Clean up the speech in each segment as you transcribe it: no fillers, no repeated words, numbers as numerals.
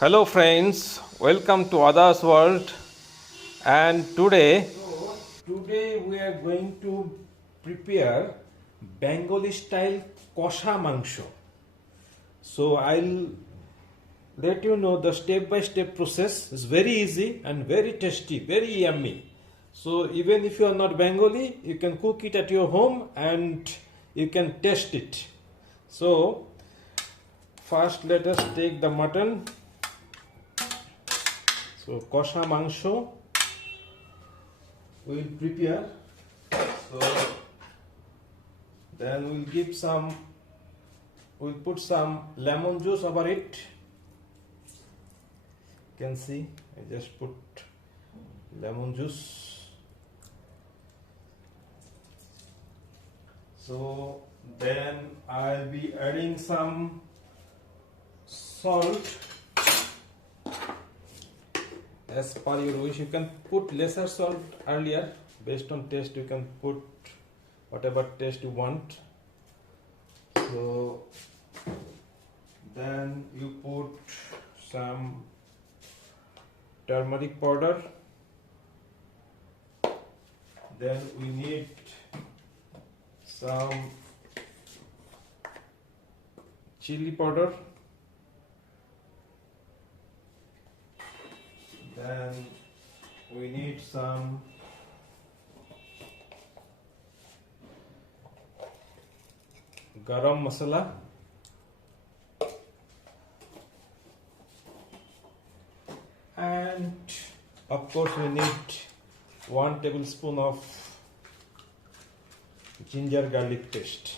Hello friends, welcome to Ada's World. And today we are going to prepare Bengali-style Kosha Mangsho. So I'll let you know the step-by-step process. It's very easy and very tasty, very yummy. So even if you are not Bengali, you can cook it at your home and you can taste it. So first let us take the mutton. So Kosha Mangsho we'll prepare. So then we'll put some lemon juice over it. You can see I just put lemon juice. So then I'll be adding some salt. As per your wish, you can put lesser salt earlier. Based on taste, you can put whatever taste you want. So then you put some turmeric powder. Then we need some chili powder. Then we need some garam masala, and of course we need 1 tablespoon of ginger garlic paste.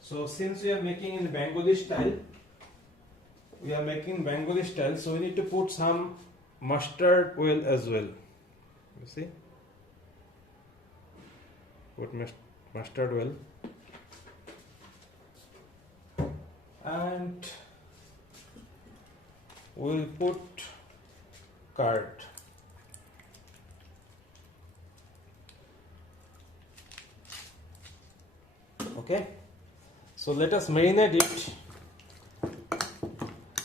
So since we are making in Bengali style, so we need to put some mustard oil as well. You see? Put mustard oil. And we'll put curd. Okay? So let us marinate it.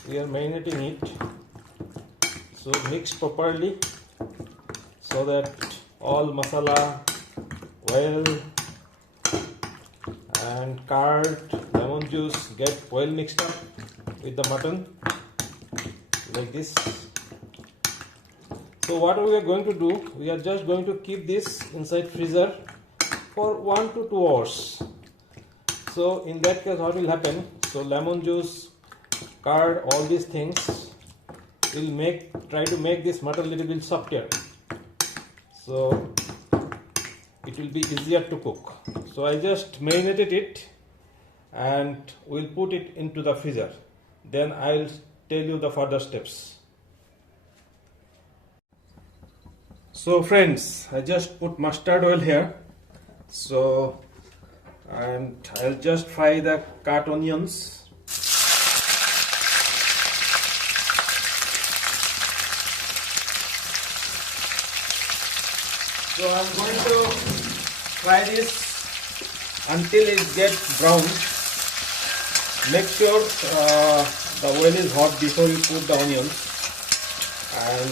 We are marinating it. So mix properly so that all masala, oil and curd, lemon juice get well mixed up with the mutton like this. So what we are going to do, we are just going to keep this inside freezer for 1 to 2 hours. So in that case what will happen, so lemon juice, curd, all these things will try to make this mutton a little bit softer. So it will be easier to cook. So I just marinated it and we'll put it into the freezer. Then I'll tell you the further steps. So friends, I just put mustard oil here. So and I'll just fry the cut onions. So I'm going to fry this until it gets brown. Make sure the oil is hot before you put the onions. And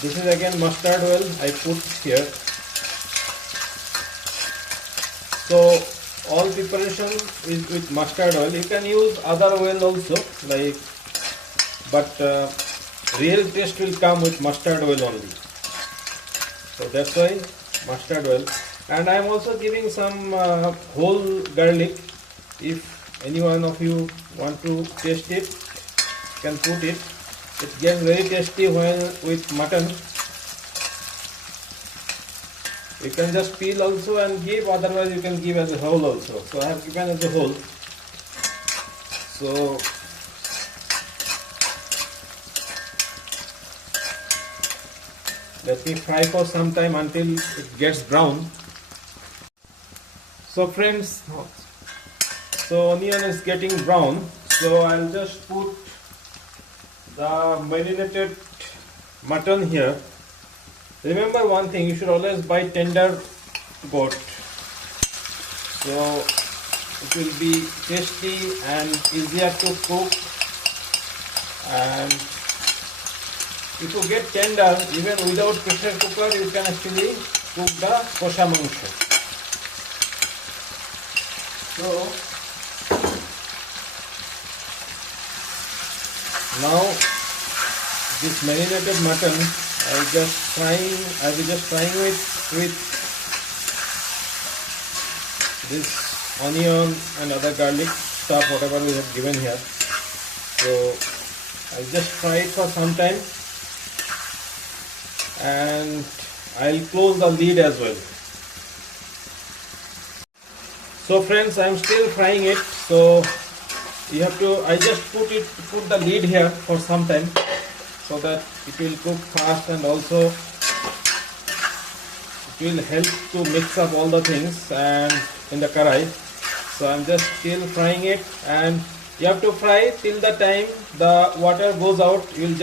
this is again mustard oil I put here. So all preparation is with mustard oil. You can use other oil also, but real taste will come with mustard oil only. So that's why mustard oil. And I am also giving some whole garlic. If any one of you want to taste it, you can put it. It gets very tasty when with mutton. You can just peel also and give, otherwise you can give as a whole also. So I have given as a whole. So let me fry for some time until it gets brown. So friends, so onion is getting brown. So I'll just put the marinated mutton here. Remember one thing, you should always buy tender goat. So it will be tasty and easier to cook. And if you get tender, even without pressure cooker, you can actually cook the Kosha Mangsho. So now this marinated mutton, I will just frying with this onion and other garlic stuff, whatever we have given here. So I'll just fry it for some time, and I'll close the lid as well. So friends, I'm still frying it, so you have to, I just put the lid here for some time so that it will cook fast, and also it will help to mix up all the things and in the karai. So I'm just still frying it, and you have to fry till the time the water goes out. You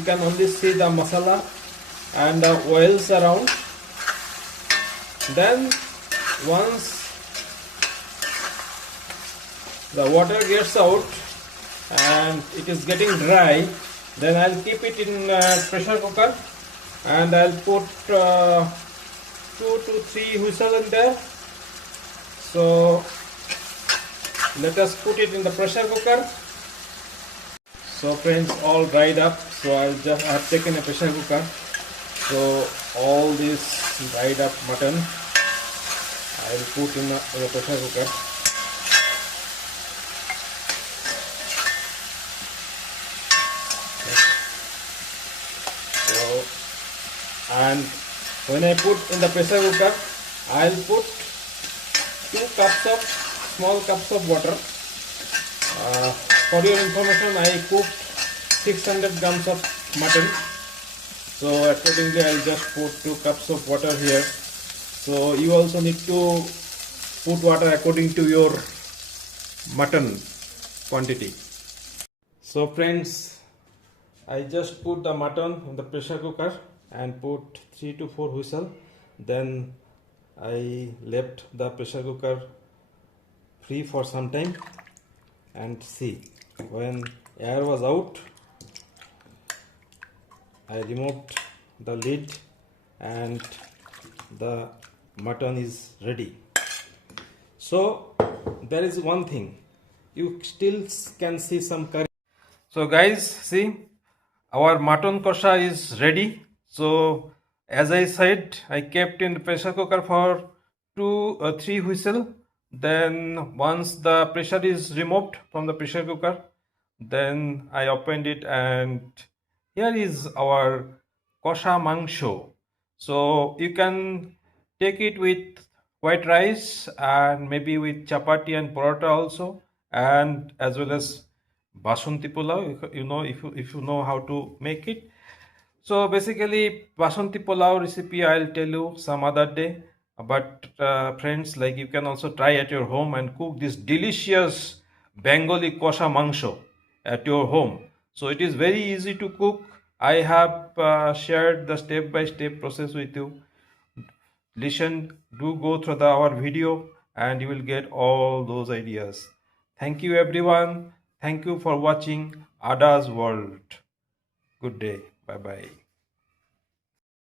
can only see the masala and the oils around. Then once the water gets out and it is getting dry, then I'll keep it in pressure cooker, and I'll put 2 to 3 whistles in there. So let us put it in the pressure cooker. So friends, all dried up, so I've taken a pressure cooker. So all this dried up mutton I'll put in the pressure cooker. So, and when I put in the pressure cooker, I'll put 2 small cups of water. For your information, I cooked 600 grams of mutton. So accordingly, I'll just put 2 cups of water here. So you also need to put water according to your mutton quantity. So friends, I just put the mutton in the pressure cooker and put 3 to 4 whistles. Then I left the pressure cooker free for some time, and see, when air was out, I removed the lid and the mutton is ready. So there is one thing, you still can see some curry. So guys, see, our mutton kosha is ready. So as I said, I kept in the pressure cooker for 2 or 3 whistles. Then once the pressure is removed from the pressure cooker, then I opened it, and here is our Kosha Mangsho. So you can take it with white rice and maybe with chapati and paratha also, and as well as basunti pulao, if you know how to make it. So basically, basunti pulao recipe I'll tell you some other day. But friends, like, you can also try at your home and cook this delicious Bengali Kosha Mangsho at your home. So it is very easy to cook. I have shared the step-by-step process with you. Listen, do go through our video, and you will get all those ideas. Thank you everyone. Thank you for watching Ada's World. Good day. Bye bye.